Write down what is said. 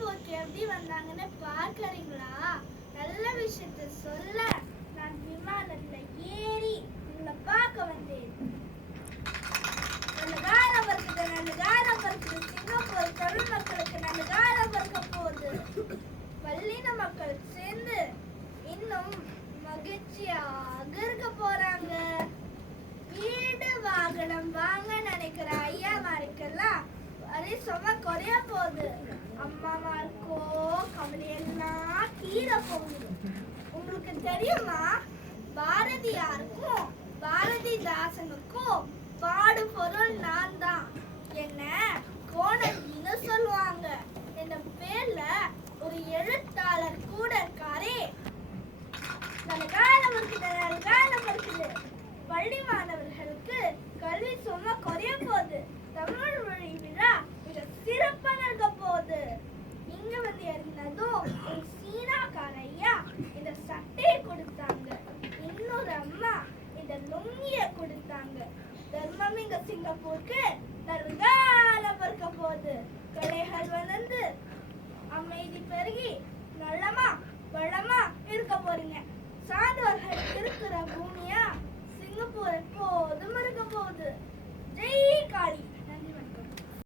போக்கு எப்படி வந்தாங்கன்னு பார்க்கறீங்களா? நல்ல விஷயத்த சொல்ல நான் விமானத்துல ஏறி உங்களை பார்க்க வந்தேன். நல்ல காலம் வருது நல்ல காலம் வருது. சிங்கப்பூர் தமிழ் மக்களுக்கு நல்ல காலம் இருக்க போகுது. பள்ளின மக்கள் சேர்ந்து இன்னும் மகிழ்ச்சியாக இருக்க போறாங்க. வீடு வாகனம் வாங்க நினைக்கிறேன் உங்களுக்கு தெரியுமா? பாரதியாருக்கும் பாரதிதாசனுக்கும் பாடு பொருள் நான் தான் என்ன? கோணகின்னு சொல்லுவாங்க. இந்த பேர்ல? ஒரு எழுத்தாளர் கூட இருக்காரே நல்ல காலம். சிங்க சிங்கப்பூருக்கு நறுங்காலம் பறக்க போகுது. கலைகள் வளர்ந்து அமைதி பெருகி நல்லமா வளமா இருக்க போறீங்க. சான்றோர்கள் இருக்கிற பூமி